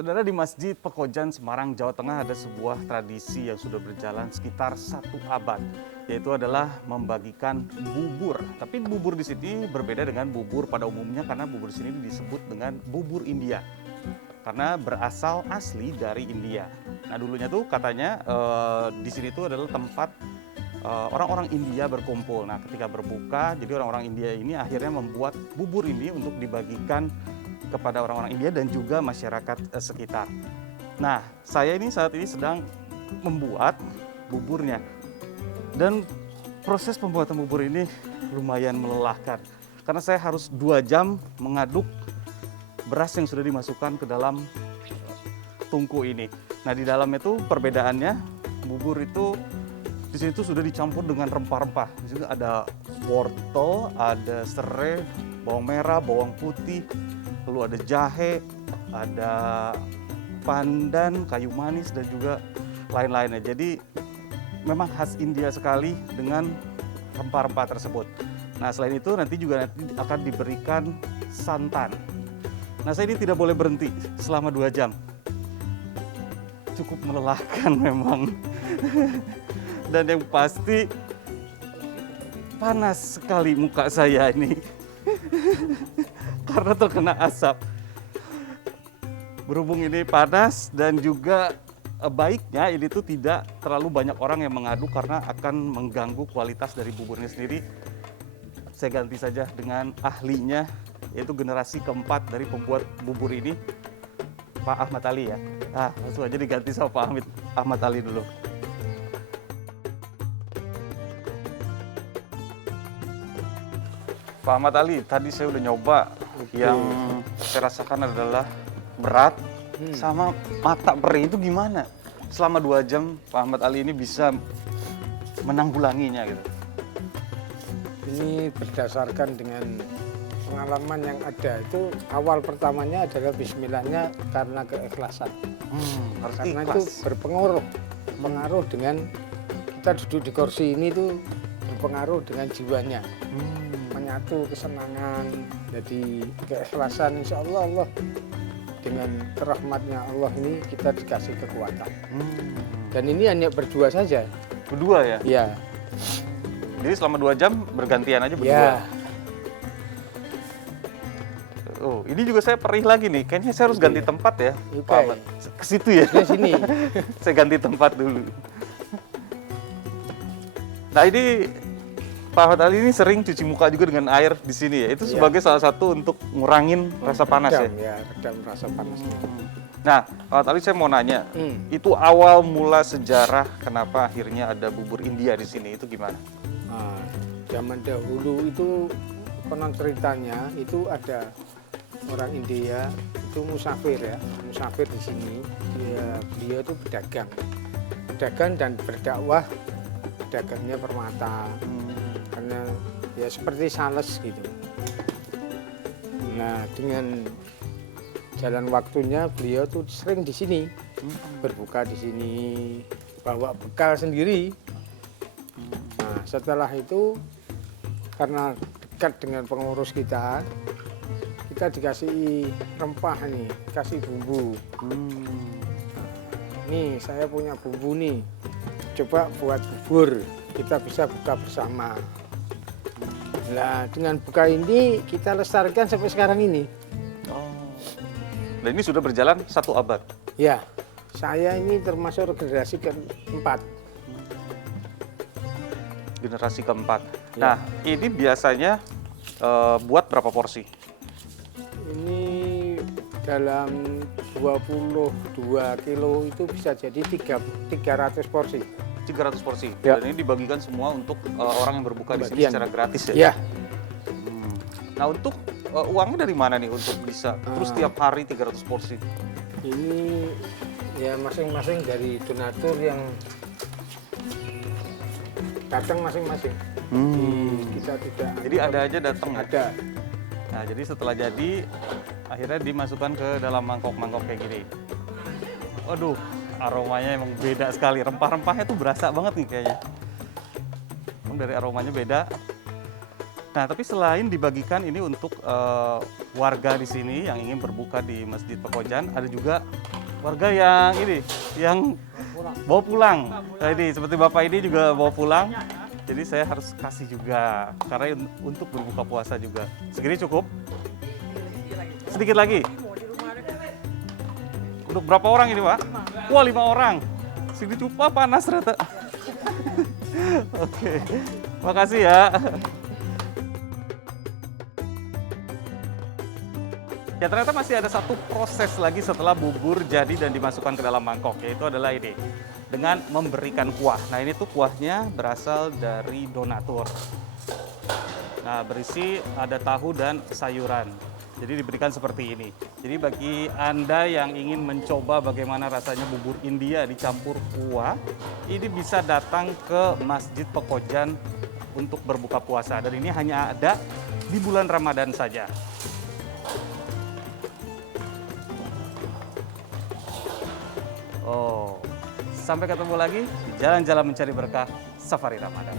Saudara, di Masjid Pekojan, Semarang, Jawa Tengah ada sebuah tradisi yang sudah berjalan sekitar 1 abad, yaitu adalah membagikan bubur. Tapi bubur di sini berbeda dengan bubur pada umumnya karena bubur di sini disebut dengan bubur India. Karena berasal asli dari India. Nah, dulunya tuh katanya di sini tuh adalah tempat orang-orang India berkumpul. Nah, ketika berbuka, jadi orang-orang India ini akhirnya membuat bubur ini untuk dibagikan kepada orang-orang India dan juga masyarakat sekitar. Nah, saya ini saat ini sedang membuat buburnya. Dan proses pembuatan bubur ini lumayan melelahkan. Karena saya harus 2 jam mengaduk beras yang sudah dimasukkan ke dalam tungku ini. Nah, di dalamnya itu perbedaannya, bubur itu di sini tuh sudah dicampur dengan rempah-rempah. Di sini ada wortel, ada serai, bawang merah, bawang putih, lalu ada jahe, ada pandan, kayu manis, dan juga lain-lainnya. Jadi memang khas India sekali dengan rempah-rempah tersebut. Nah, selain itu nanti akan diberikan santan. Nah, saya ini tidak boleh berhenti selama 2 jam. Cukup melelahkan memang. Dan yang pasti panas sekali muka saya ini. Karena terkena asap. Berhubung ini panas dan juga baiknya ini tuh tidak terlalu banyak orang yang mengaduk karena akan mengganggu kualitas dari buburnya sendiri. Saya ganti saja dengan ahlinya, yaitu generasi keempat dari pembuat bubur ini, Pak Ahmad Ali ya. Nah, langsung aja diganti sama Pak Ahmad Ali dulu. Pak Ahmad Ali, tadi saya udah nyoba. Yang saya rasakan adalah berat sama mata perih. Itu gimana? Selama 2 jam Pak Ahmad Ali ini bisa menanggulanginya gitu. Ini berdasarkan dengan pengalaman yang ada. Itu awal pertamanya adalah bismillahnya karena keikhlasan. Harus Karena ikhlas. itu berpengaruh dengan kita duduk di kursi ini tuh berpengaruh dengan jiwanya. Menyatu kesenangan, jadi keikhlasan, insya Allah dengan rahmatnya Allah ini kita dikasih kekuatan. Dan ini hanya berdua saja. Berdua ya? Ya. Jadi selama 2 jam bergantian aja berdua? Ya. Oh, ini juga saya perih lagi nih. Kayaknya saya harus ganti tempat ya, Oke. Pak Ahmad. Ke situ ya? Di sini. Saya ganti tempat dulu. Nah, ini Pak Ahmad Ali ini sering cuci muka juga dengan air di sini ya. Itu Iya. sebagai salah satu untuk ngurangin rasa panas ya. Redam rasa panasnya. Nah, Pak Ahmad Ali saya mau nanya, itu awal mula sejarah kenapa akhirnya ada bubur India di sini itu gimana? Nah, zaman dahulu itu konon ceritanya itu ada orang India itu musafir di sini. Beliau itu pedagang dan berdakwah, dagangnya permata. Karena ya seperti sales gitu. Nah, dengan jalan waktunya beliau tuh sering di sini, berbuka di sini, bawa bekal sendiri. Nah, setelah itu karena dekat dengan pengurus kita dikasih rempah nih, kasih bumbu. Nih, saya punya bumbu nih, coba buat bubur, kita bisa buka bersama. Nah, dengan buka ini kita lestarikan sampai sekarang ini. Dan ini sudah berjalan 1 abad. Ya, saya ini termasuk generasi keempat. Generasi keempat. Ya. Nah, ini biasanya buat berapa porsi? Ini dalam 22 kilo itu bisa jadi 300 porsi. 300 porsi. Ya. Dan ini dibagikan semua untuk orang yang berbuka di sini Bagian. secara gratis ya? Ya, Nah, untuk uangnya dari mana nih untuk bisa terus tiap hari 300 porsi? ini ya masing-masing dari donatur yang datang masing-masing. Kita tidak. Jadi ada aja datang ya? Ada. Nah, jadi setelah jadi akhirnya dimasukkan ke dalam mangkok-mangkok kayak gini. Waduh, aromanya emang beda sekali. Rempah-rempahnya tuh berasa banget nih kayaknya. Dari aromanya beda. Nah, tapi selain dibagikan ini untuk warga di sini yang ingin berbuka di Masjid Pekojan, ada juga warga yang ini, yang bawa pulang. Nah, ini seperti Bapak ini juga bawa pulang. Jadi saya harus kasih juga, karena untuk berbuka puasa juga. Segini cukup? Sedikit lagi. Untuk berapa orang ini, Pak? Wah, 5 orang. Segini cukup, panas ternyata. Oke, makasih ya. Ya, ternyata masih ada satu proses lagi setelah bubur jadi dan dimasukkan ke dalam mangkok, yaitu adalah ini, dengan memberikan kuah. Nah, ini tuh kuahnya berasal dari donatur. Nah, berisi ada tahu dan sayuran. Jadi diberikan seperti ini. Jadi bagi Anda yang ingin mencoba bagaimana rasanya bubur India dicampur kuah, ini bisa datang ke Masjid Pekojan untuk berbuka puasa. Dan ini hanya ada di bulan Ramadan saja. Oh, sampai ketemu lagi di jalan-jalan mencari berkah Safari Ramadan.